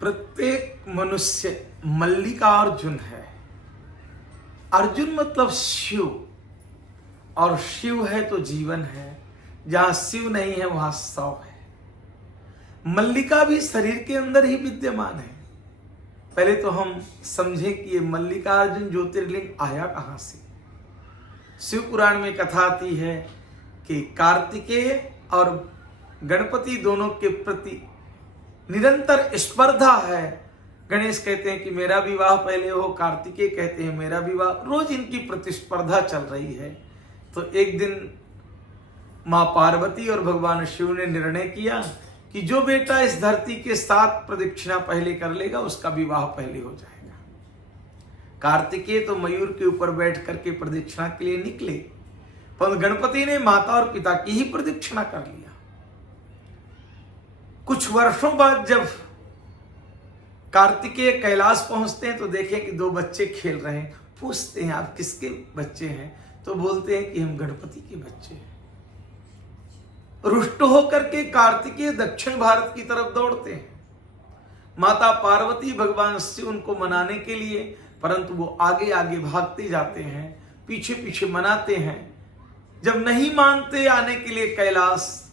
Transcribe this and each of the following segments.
प्रत्येक मनुष्य मल्लिकार्जुन है। अर्जुन मतलब शिव, और शिव है तो जीवन है। जहां शिव नहीं है वहां शव है। मल्लिका भी शरीर के अंदर ही विद्यमान है। पहले तो हम समझें कि ये मल्लिकार्जुन ज्योतिर्लिंग आया कहां से। शिव पुराण में कथा आती है कि कार्तिकेय और गणपति दोनों के प्रति निरंतर स्पर्धा है। गणेश कहते हैं कि मेरा विवाह पहले हो, कार्तिकेय कहते हैं मेरा विवाह। रोज इनकी प्रतिस्पर्धा चल रही है। तो एक दिन मां पार्वती और भगवान शिव ने निर्णय किया कि जो बेटा इस धरती के 7 प्रदक्षिणा पहले कर लेगा उसका विवाह पहले हो जाएगा। कार्तिकेय तो मयूर के ऊपर बैठ करके प्रदक्षिणा के लिए निकले, पर गणपति ने माता और पिता की ही प्रदक्षिणा कर लिया। कुछ वर्षों बाद जब कार्तिकेय कैलाश पहुंचते हैं तो देखें कि 2 बच्चे खेल रहे हैं। पूछते हैं आप किसके बच्चे हैं, तो बोलते हैं कि हम गणपति के बच्चे हैं। रुष्ट होकर के कार्तिकेय दक्षिण भारत की तरफ दौड़ते हैं। माता पार्वती भगवान शिव उनको मनाने के लिए, परंतु वो आगे आगे भागते जाते हैं, पीछे पीछे मनाते हैं। जब नहीं मानते आने के लिए कैलाश,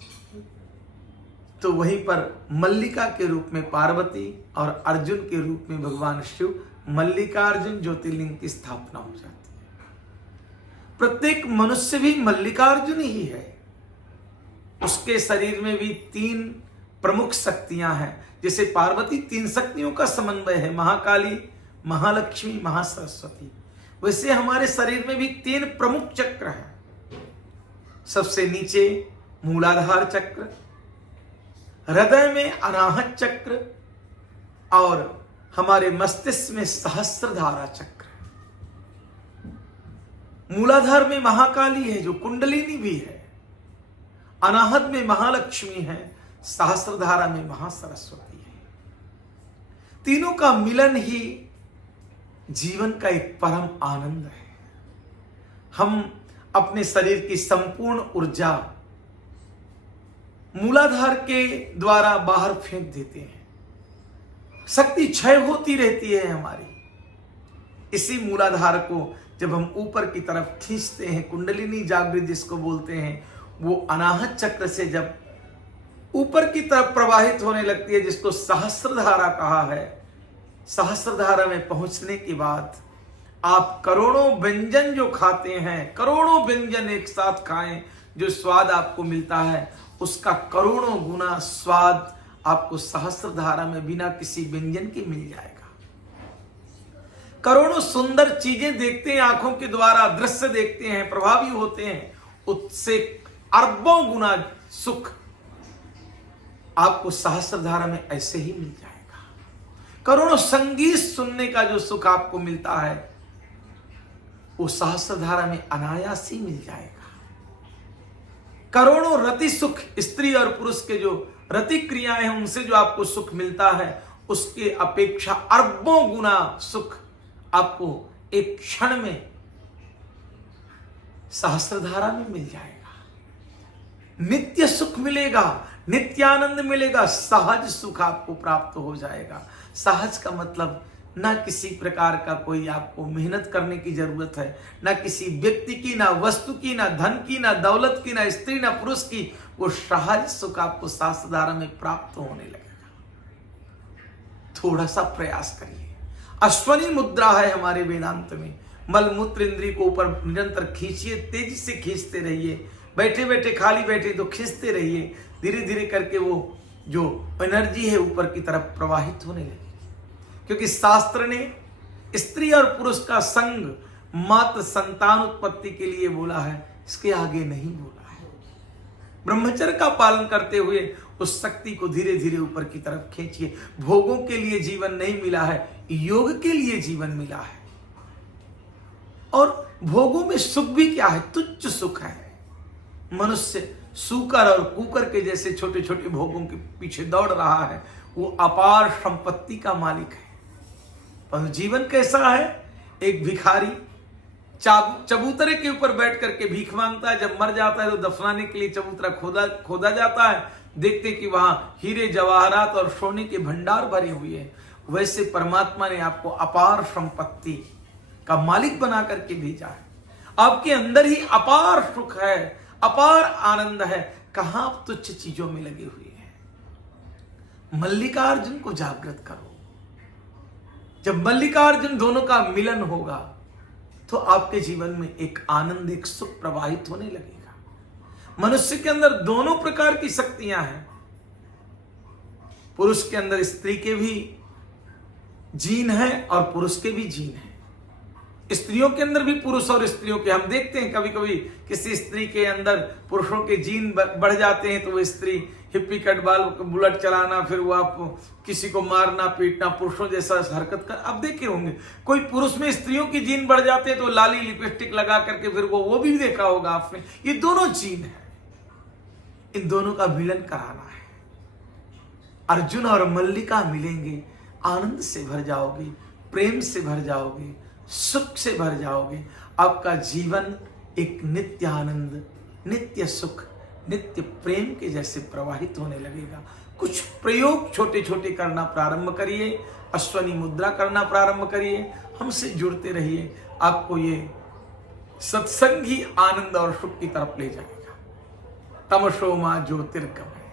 तो वहीं पर मल्लिका के रूप में पार्वती और अर्जुन के रूप में भगवान शिव, मल्लिकार्जुन ज्योतिर्लिंग की स्थापना हो जाती है। प्रत्येक मनुष्य भी मल्लिकार्जुन ही है। उसके शरीर में भी 3 प्रमुख शक्तियां हैं। जैसे पार्वती 3 शक्तियों का समन्वय है, महाकाली, महालक्ष्मी, महासरस्वती। वैसे हमारे शरीर में भी 3 प्रमुख चक्र हैं। सबसे नीचे मूलाधार चक्र, हृदय में अनाहत चक्र, और हमारे मस्तिष्क में सहस्त्रधारा चक्र। मूलाधार में महाकाली है जो कुंडलिनी भी है, अनाहत में महालक्ष्मी है, सहस्त्रधारा में महासरस्वती है। तीनों का मिलन ही जीवन का एक परम आनंद है। हम अपने शरीर की संपूर्ण ऊर्जा मूलाधार के द्वारा बाहर फेंक देते हैं। शक्ति क्षय होती रहती है हमारी। इसी मूलाधार को जब हम ऊपर की तरफ खींचते हैं, कुंडलिनी जागृत जिसको बोलते हैं, वो अनाहत चक्र से जब ऊपर की तरफ प्रवाहित होने लगती है, जिसको सहस्त्रधारा कहा है। सहस्त्रधारा में पहुंचने के बाद आप करोड़ों व्यंजन जो खाते हैं, करोड़ों व्यंजन एक साथ खाएं, जो स्वाद आपको मिलता है उसका करोड़ों गुना स्वाद आपको सहस्त्रधारा में बिना किसी व्यंजन के मिल जाएगा। करोड़ों सुंदर चीजें देखते हैं, आंखों के द्वारा दृश्य देखते हैं, प्रभावी होते हैं, उससे अरबों गुना सुख आपको सहस्त्रधारा में ऐसे ही मिल जाएगा। करोड़ों संगीत सुनने का जो सुख आपको मिलता है वो सहस्त्रधारा में अनायास ही मिल जाएगा। करोड़ों रति सुख, स्त्री और पुरुष के जो रति क्रियाएं हैं उनसे जो आपको सुख मिलता है, उसके अपेक्षा अरबों गुना सुख आपको एक क्षण में सहस्त्रधारा में मिल जाएगा। नित्य सुख मिलेगा, नित्यानंद मिलेगा, सहज सुख आपको प्राप्त हो जाएगा। सहज का मतलब ना किसी प्रकार का कोई आपको मेहनत करने की जरूरत है, ना किसी व्यक्ति की, ना वस्तु की, ना धन की, ना दौलत की, ना स्त्री, ना पुरुष की। वो सहज सुख आपको सहस्त्रधारा में प्राप्त होने लगेगा। थोड़ा सा प्रयास करिए। अश्वनी मुद्रा है हमारे वेदांत में। मल मूत्र इंद्री को ऊपर निरंतर खींचिए, तेजी से खींचते रहिए। बैठे बैठे खाली बैठे तो खींचते रहिए। धीरे धीरे करके वो जो एनर्जी है ऊपर की तरफ प्रवाहित होने लगेगी। क्योंकि शास्त्र ने स्त्री और पुरुष का संग मात्र संतान उत्पत्ति के लिए बोला है, इसके आगे नहीं बोला है। ब्रह्मचर्य का पालन करते हुए उस शक्ति को धीरे धीरे ऊपर की तरफ खींचिए। भोगों के लिए जीवन नहीं मिला है, योग के लिए जीवन मिला है। और भोगों में सुख भी क्या है? तुच्छ सुख है। मनुष्य सूकर और कुकर के जैसे छोटे छोटे भोगों के पीछे दौड़ रहा है। वो अपार संपत्ति का मालिक है, पर जीवन कैसा है? एक भिखारी चबूतरे के ऊपर बैठ करके भीख मांगता है। जब मर जाता है तो दफनाने के लिए चबूतरा खोदा जाता है, देखते कि वहां हीरे जवाहरात और सोने के भंडार भरे हुए हैं, वैसे परमात्मा ने आपको अपार संपत्ति का मालिक बना करके भेजा है। आपके अंदर ही अपार सुख है, अपार आनंद है। कहां आप तुच्छ चीजों में लगे हुए हैं? मल्लिकार्जुन को जागृत करो। जब मल्लिकार्जुन दोनों का मिलन होगा तो आपके जीवन में एक आनंद, एक सुख प्रवाहित होने लगेगा। मनुष्य के अंदर दोनों प्रकार की शक्तियां हैं। पुरुष के अंदर स्त्री के भी जीन है और पुरुष के भी जीन है। स्त्रियों के अंदर भी पुरुष और स्त्रियों के, हम देखते हैं कभी कभी किसी स्त्री के अंदर पुरुषों के जीन बढ़ जाते हैं तो वो स्त्री हिप्पी कट बाल बुलेट चलाना, फिर वो आप किसी को मारना पीटना, पुरुषों जैसा हरकत कर, आप देखे होंगे। कोई पुरुष में स्त्रियों की जीन बढ़ जाते हैं तो लाली लिपस्टिक लगा करके फिर वो भी देखा होगा आपने। ये दोनों जीन है, इन दोनों का मिलन कराना है। अर्जुन और मल्लिका मिलेंगे, आनंद से भर जाओगे, प्रेम से भर जाओगे, सुख से भर जाओगे। आपका जीवन एक नित्य आनंद, नित्य सुख, नित्य प्रेम के जैसे प्रवाहित होने लगेगा। कुछ प्रयोग छोटे छोटे करना प्रारंभ करिए, अश्वनी मुद्रा करना प्रारंभ करिए, हमसे जुड़ते रहिए। आपको ये सत्संग ही आनंद और सुख की तरफ ले जाएगा। तमसो मा ज्योतिर्गमय।